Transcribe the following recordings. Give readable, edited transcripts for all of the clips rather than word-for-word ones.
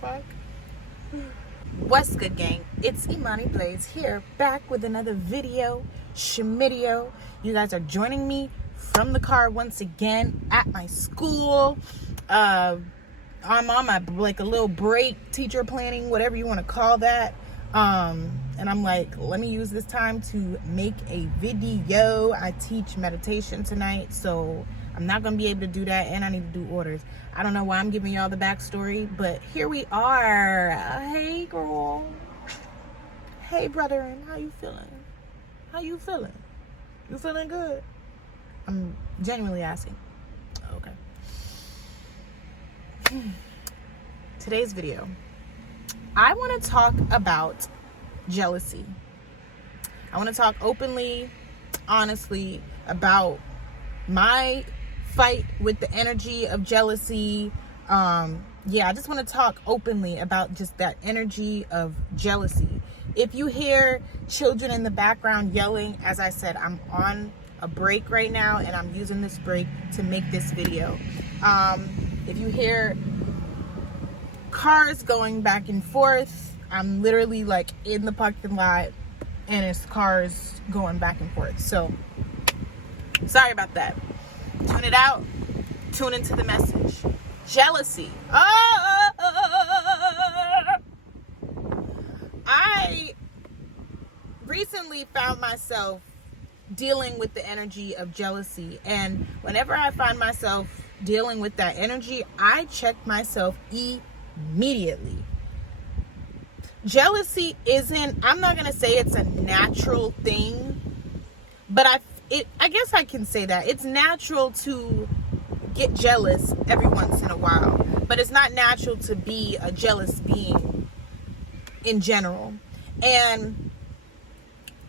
fuck? What's good, gang? It's Imani Blaze here, back with another video, Shamidio. You guys are joining me from the car once again at my school. I'm on my, like, a little break, teacher planning, whatever you want to call that. And I'm like, let me use this time to make a video. I teach meditation tonight, so I'm not going to be able to do that, and I need to do orders. I don't know why I'm giving y'all the backstory, but here we are. Hey, girl. Hey, brother. How you feeling? How you feeling? You feeling good? I'm genuinely asking. Okay. Today's video, I want to talk about jealousy. I want to talk openly, honestly, about my fight with the energy of jealousy. I just want to talk openly about just that energy of jealousy. If you hear children in the background yelling, as I said, I'm on a break right now and I'm using this break to make this video. If you hear cars going back and forth, I'm literally like in the parking lot and it's cars going back and forth. So sorry about that. Tune it out. Tune into the message. Jealousy. I recently found myself dealing with the energy of jealousy, and whenever I find myself dealing with that energy, I check myself immediately. Jealousy isn't, I'm not gonna say it's a natural thing, but I guess I can say that it's natural to get jealous every once in a while, but it's not natural to be a jealous being in general. And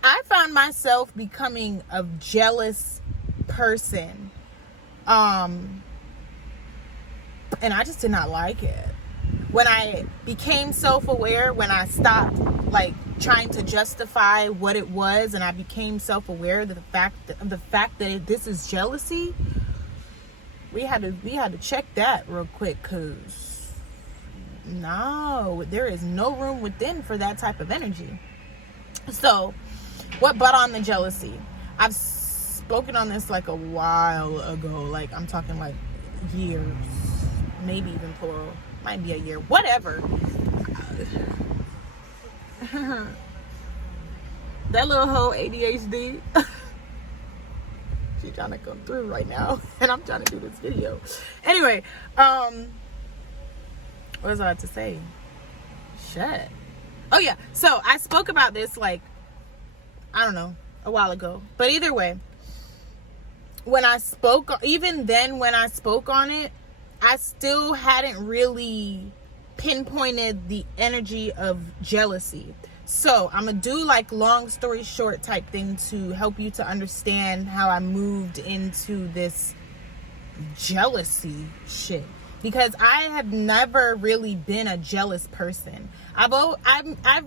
I found myself becoming a jealous person, and I just did not like it. When I became self-aware, when I stopped like trying to justify what it was, and I became self-aware of the fact that this is jealousy, we had to check that real quick, because no, there is no room within for that type of energy. So what brought on the jealousy? I've spoken on this like a while ago, like I'm talking like years, maybe even plural, might be a year, whatever. That little whole ADHD, she's trying to come through right now, and I'm trying to do this video. Anyway, what was I about to say? Shit. Oh yeah, so I spoke about this like, I don't know, a while ago. But either way, when I spoke, even then when I spoke on it, I still hadn't really pinpointed the energy of jealousy. So I'm gonna do like long story short type thing to help you to understand how I moved into this jealousy shit, because I have never really been a jealous person. I've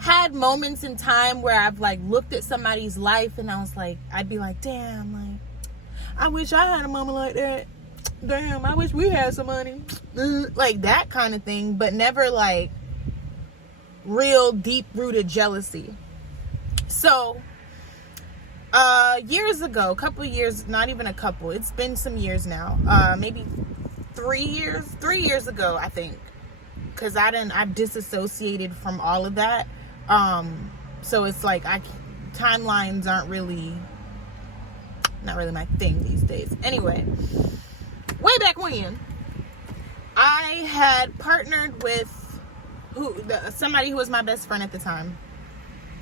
had moments in time where I've like looked at somebody's life and I was like, I'd be like, damn, like I wish I had a mama like that. Damn, I wish we had some money. Like that kind of thing, but never like real deep rooted jealousy. So years ago, couple years, not even a couple, it's been some years now, maybe 3 years ago, I think, because I've disassociated from all of that. So it's like timelines aren't really, not really my thing these days. Anyway, way back when, I had partnered with somebody who was my best friend at the time.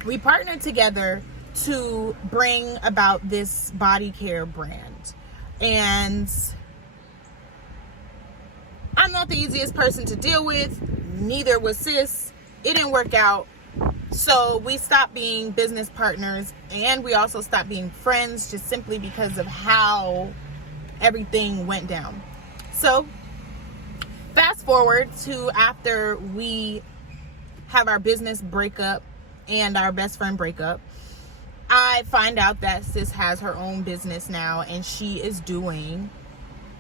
We partnered together to bring about this body care brand, and I'm not the easiest person to deal with, neither was sis. It didn't work out, so we stopped being business partners, and we also stopped being friends, just simply because of how everything went down. So fast forward to after we have our business breakup and our best friend breakup, I find out that sis has her own business now, and she is doing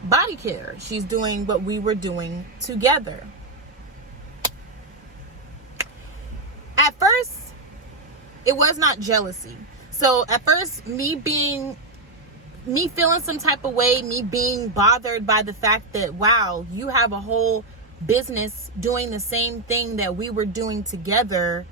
body care. She's doing what we were doing together. it was not jealousy. So at first, me feeling some type of way, me being bothered by the fact that, wow, you have a whole business doing the same thing that we were doing together.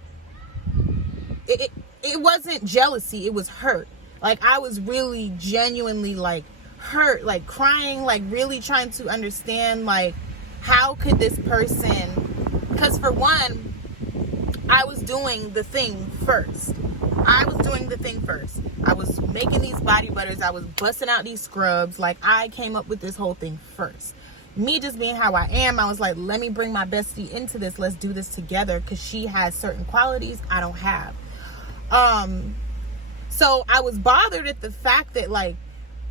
It wasn't jealousy, it was hurt. Like, I was really genuinely like hurt, like crying, like really trying to understand, like, how could this person, because for one, I was doing the thing first. I was making these body butters. I was busting out these scrubs. Like, I came up with this whole thing first. Me just being how I am, I was like, let me bring my bestie into this. Let's do this together, because she has certain qualities I don't have. So I was bothered at the fact that, like,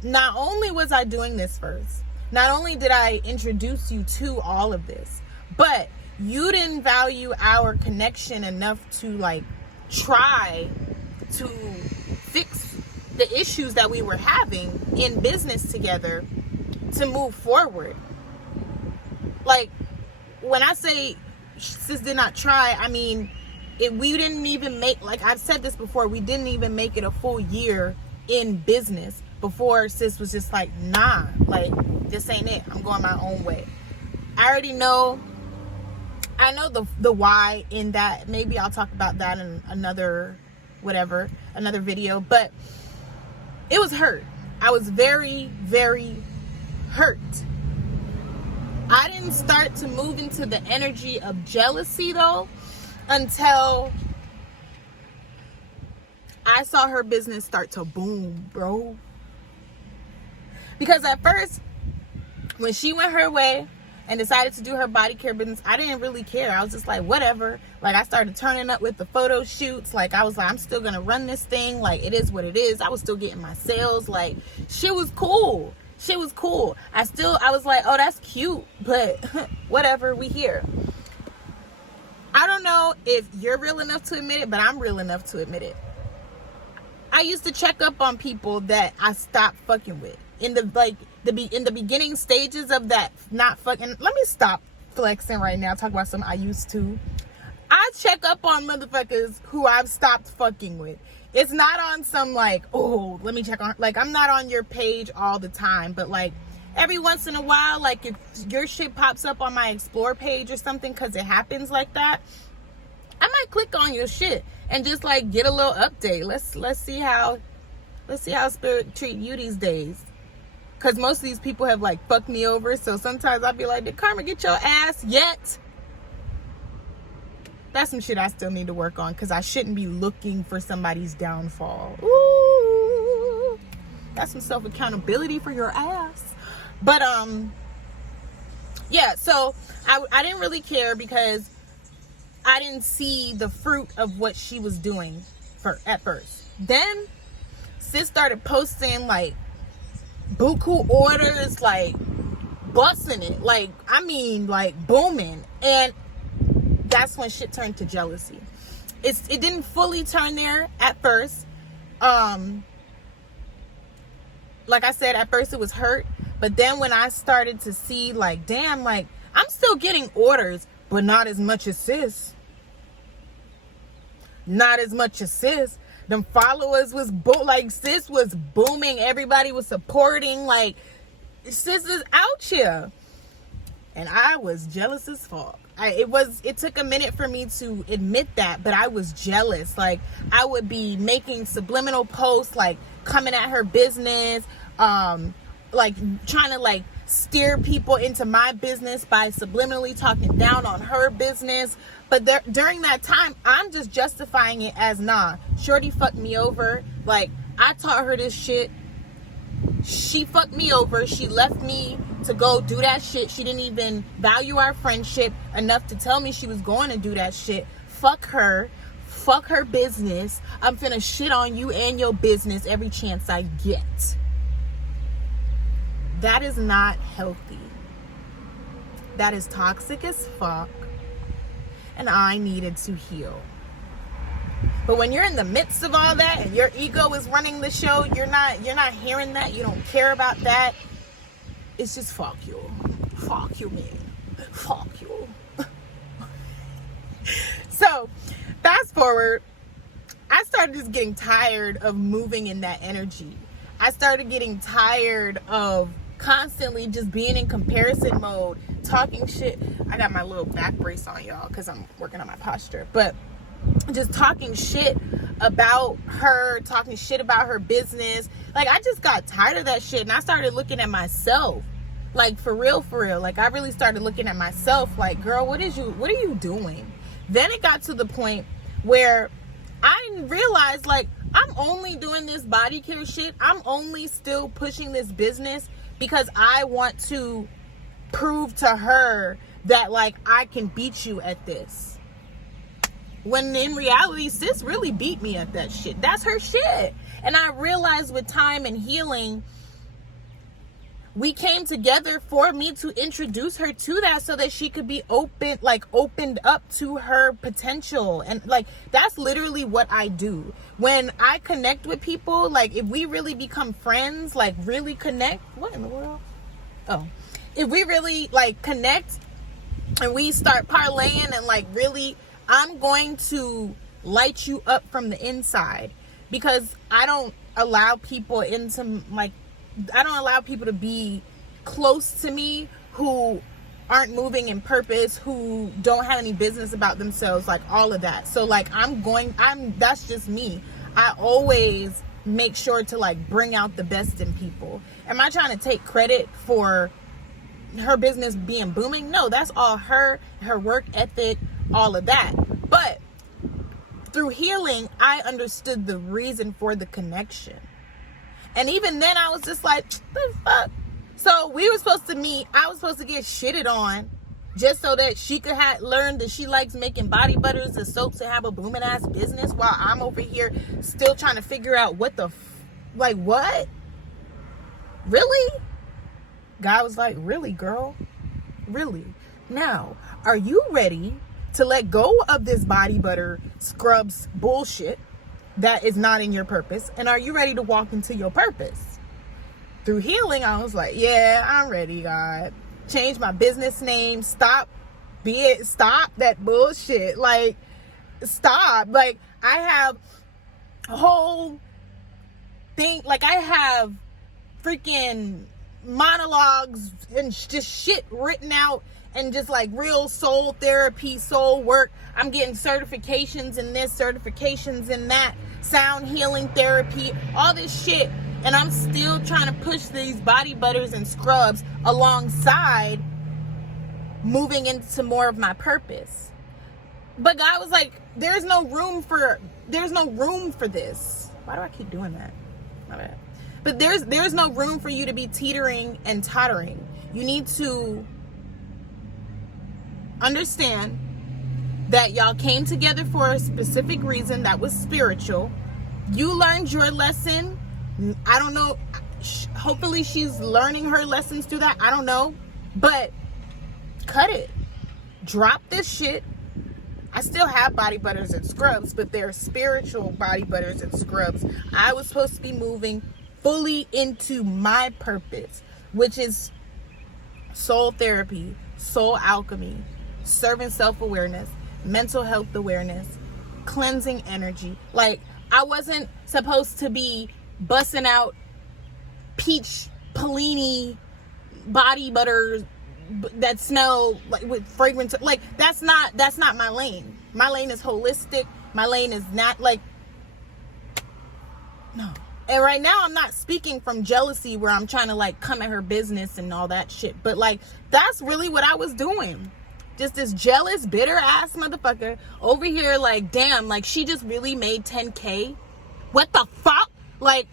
not only was I doing this first, not only did I introduce you to all of this, but you didn't value our connection enough to, like, try to fix the issues that we were having in business together to move forward. Like, when I say sis did not try, I mean, we didn't even make, like I've said this before, we didn't even make it a full year in business before sis was just like, nah, like, this ain't it. I'm going my own way. I already know, I know the why in that. Maybe I'll talk about that in another video, but it was hurt. I was very, very hurt. I didn't start to move into the energy of jealousy though until I saw her business start to boom, bro. Because at first, when she went her way and decided to do her body care business, I didn't really care. I was just like, whatever. Like, I started turning up with the photo shoots. Like, I was like, I'm still gonna run this thing. Like, it is what it is. I was still getting my sales. Like, shit was cool. Shit was cool. I was like, oh, that's cute, but whatever, we here. I don't know if you're real enough to admit it, but I'm real enough to admit it. I used to check up on people that I stopped fucking with in the beginning stages of that not fucking. Let me stop flexing right now. Talk about something I used to. I check up on motherfuckers who I've stopped fucking with. It's not on some like, oh, let me check on, like, I'm not on your page all the time, but like every once in a while, like if your shit pops up on my explore page or something, because it happens like that, I might click on your shit and just like get a little update. Let's see how spirit treat you these days. Because most of these people have like fucked me over, so sometimes I'll be like, did karma get your ass yet? That's some shit I still need to work on, because I shouldn't be looking for somebody's downfall. Ooh, that's some self-accountability for your ass. But yeah, so I didn't really care because I didn't see the fruit of what she was doing at first. Then sis started posting like buku orders, like busting it, like, I mean, like booming, and that's when shit turned to jealousy. It didn't fully turn there at first. Like I said, at first it was hurt, but then when I started to see, like, damn, like, I'm still getting orders, but not as much as sis. Not as much as sis. Them followers was like, sis was booming. Everybody was supporting. Like, sis is out here. And I was jealous as fuck. It took a minute for me to admit that, but I was jealous. Like, I would be making subliminal posts, like coming at her business, like trying to like steer people into my business by subliminally talking down on her business. But during that time, I'm just justifying it as, nah, shorty fucked me over. Like, I taught her this shit. She fucked me over. She left me to go do that shit. She didn't even value our friendship enough to tell me she was going to do that shit. Fuck her. Fuck her business. I'm finna shit on you and your business every chance I get. That is not healthy. That is toxic as fuck. And I needed to heal. But when you're in the midst of all that and your ego is running the show, you're not hearing that. You don't care about that. It's just fuck you. Fuck you, man. Fuck you. So, fast forward. I started started just getting tired of moving in that energy. I started getting tired of constantly just being in comparison mode, talking shit. I got my little back brace on, y'all, because I'm working on my posture. But just talking shit about her, talking shit about her business. Like, I just got tired of that shit. And I started looking at myself. Like, for real. Like, I really started looking at myself like, girl, what are you doing? Then it got to the point where I realized, like, I'm only doing this body care shit. I'm only still pushing this business because I want to prove to her that, like, I can beat you at this. When in reality, sis really beat me at that shit. That's her shit. And I realized with time and healing, we came together for me to introduce her to that so that she could be opened up to her potential. And like, that's literally what I do. When I connect with people, like, if we really become friends, like really connect, what in the world? Oh, if we really like connect and we start parlaying and like really, I'm going to light you up from the inside, because I don't allow people to be close to me who aren't moving in purpose, who don't have any business about themselves, like all of that. So like, that's just me. I always make sure to like bring out the best in people. Am I trying to take credit for her business being booming? No, that's all her work ethic, all of that. But through healing, I understood the reason for the connection. And even then I was just like, the fuck? So we were supposed to meet. I was supposed to get shitted on just so that she could learn that she likes making body butters and soaps and have a booming ass business, while I'm over here still trying to figure out what? Really? God was like, really, girl? Really? Now, are you ready to let go of this body butter scrubs bullshit that is not in your purpose? And are you ready to walk into your purpose? Through healing, I was like, yeah, I'm ready, God. Change my business name. Stop that bullshit. Like, stop. Like, I have a whole thing. Like, I have freaking monologues and just shit written out, and just like real soul therapy, soul work. I'm getting certifications in this, certifications in that, sound healing therapy, all this shit. And I'm still trying to push these body butters and scrubs alongside moving into more of my purpose. But God was like, there's no room for this. Why do I keep doing that? My bad. But there's no room for you to be teetering and tottering. You need to understand that y'all came together for a specific reason that was spiritual. You learned your lesson. I don't know. Hopefully she's learning her lessons through that. I don't know. But cut it. Drop this shit. I still have body butters and scrubs, but they're spiritual body butters and scrubs. I was supposed to be moving fully into my purpose, which is soul therapy, soul alchemy, serving self-awareness, mental health awareness, cleansing energy. Like, I wasn't supposed to be busting out peach Polini body butters that smell like with fragrance. Like, that's not my lane. My lane is holistic. My lane is not like, no. And right now I'm not speaking from jealousy where I'm trying to like come at her business and all that shit. But like, that's really what I was doing. Just this jealous, bitter ass motherfucker over here, like, damn, like, she just really made 10K. What the fuck? Like,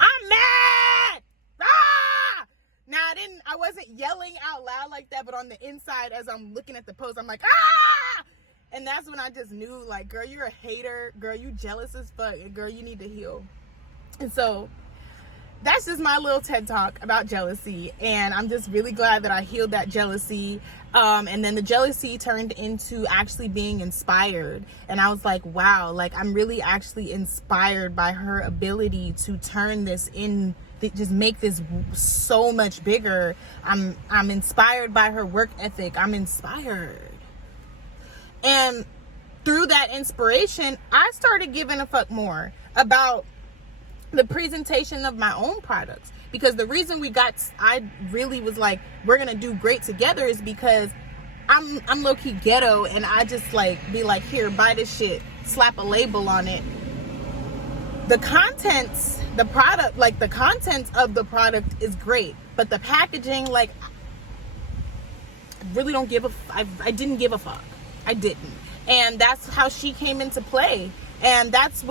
I'm mad. Ah! Now I wasn't yelling out loud like that, but on the inside, as I'm looking at the post, I'm like, ah! And that's when I just knew, like, girl, you're a hater. Girl, you jealous as fuck. Girl, you need to heal. And so that's just my little TED talk about jealousy. And I'm just really glad that I healed that jealousy. And then the jealousy turned into actually being inspired. And I was like, wow, like, I'm really actually inspired by her ability to turn this in, just make this so much bigger. I'm inspired by her work ethic. I'm inspired. And through that inspiration, I started giving a fuck more about the presentation of my own products. Because the reason I really was like, we're gonna do great together, is because I'm low-key ghetto, and I just like be like, here, buy this shit, slap a label on it. The contents, the product, like the contents of the product is great, but the packaging, like, I really don't give I didn't give a fuck. I didn't. And that's how she came into play. And that's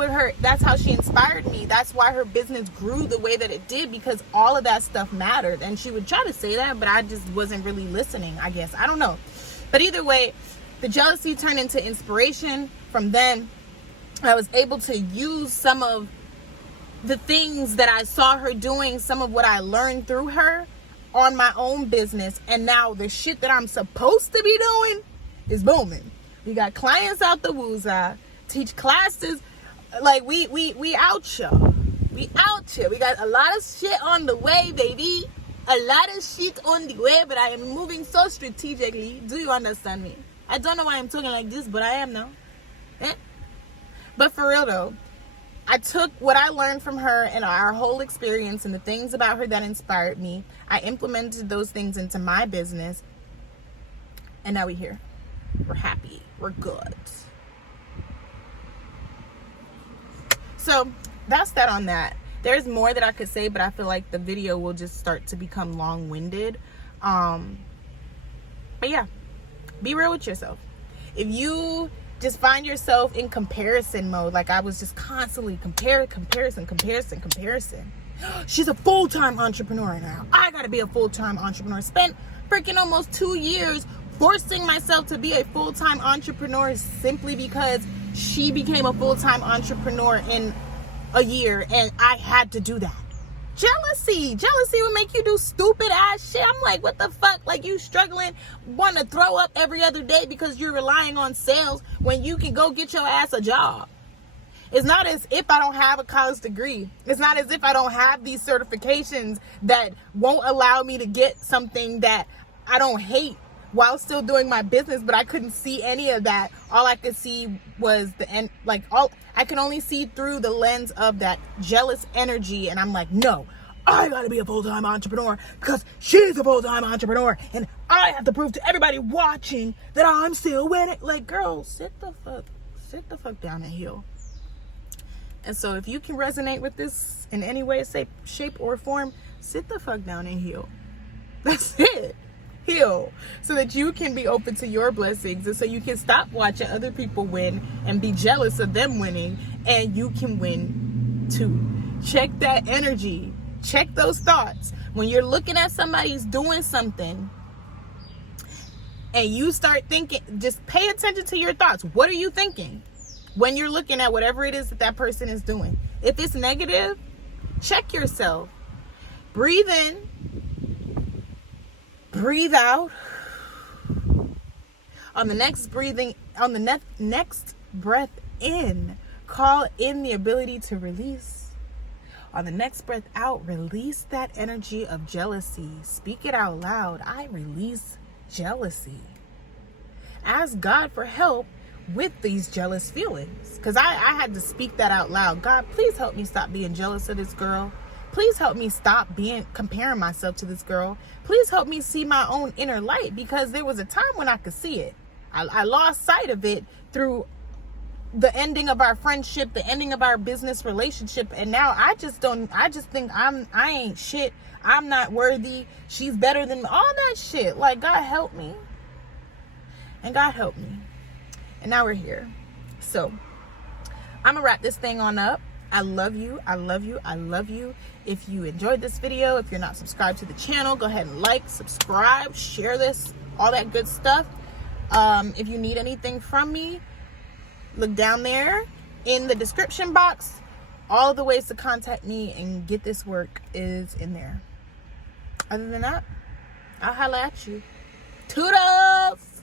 how she inspired me. That's why her business grew the way that it did, because all of that stuff mattered. And she would try to say that, but I just wasn't really listening, I guess. I don't know. But either way, the jealousy turned into inspiration. From then, I was able to use some of the things that I saw her doing, some of what I learned through her, on my own business. And now the shit that I'm supposed to be doing is booming. We got clients out the woozah, teach classes, like we out here. We out here. We got a lot of shit on the way, baby. A lot of shit on the way, but I am moving so strategically. Do you understand me? I don't know why I'm talking like this, but I am now. But for real though, I took what I learned from her and our whole experience and the things about her that inspired me. I implemented those things into my business. And now we're here. We're happy. We're good. So that's that on that. There's more that I could say, but I feel like the video will just start to become long-winded. But yeah, be real with yourself. If you just find yourself in comparison mode, like I was just constantly comparison. She's a full-time entrepreneur now. I gotta be a full-time entrepreneur. Spent freaking almost 2 years forcing myself to be a full-time entrepreneur simply because she became a full-time entrepreneur in a year, and I had to do that. Jealousy would make you do stupid ass shit. I'm like, what the fuck? Like, you struggling, want to throw up every other day because you're relying on sales when you can go get your ass a job. It's not as if I don't have a college degree. It's not as if I don't have these certifications that won't allow me to get something that I don't hate while still doing my business, but I couldn't see any of that. All I could see was the end, like I can only see through the lens of that jealous energy. And I'm like, no, I gotta be a full-time entrepreneur because she's a full-time entrepreneur, and I have to prove to everybody watching that I'm still winning. Like, girl, sit the fuck down and heal. And so if you can resonate with this in any way, shape, or form, sit the fuck down and heal. That's it. Heal, so that you can be open to your blessings, and so you can stop watching other people win and be jealous of them winning, and you can win too. Check that energy. Check those thoughts. When you're looking at somebody's doing something and you start thinking, just pay attention to your thoughts. What are you thinking when you're looking at whatever it is that person is doing? If it's negative, check yourself. Breathe in. Breathe out. On the next breath in, call in the ability to release. On the next breath out, release that energy of jealousy. Speak it out loud. I release jealousy. Ask God for help with these jealous feelings, because I had to speak that out loud. God, please help me stop being jealous of this girl. Please help me stop comparing myself to this girl. Please help me see my own inner light, because there was a time when I could see it. I lost sight of it through the ending of our friendship, the ending of our business relationship. And now I just think I ain't shit. I'm not worthy. She's better than me. All that shit. Like, God help me. And God help me. And now we're here. So I'm gonna wrap this thing on up. I love you. I love you. I love you. If you enjoyed this video, if you're not subscribed to the channel, go ahead and like, subscribe, share this, all that good stuff. If you need anything from me, look down there in the description box. All of the ways to contact me and get this work is in there. Other than that, I'll holla at you. Toodles!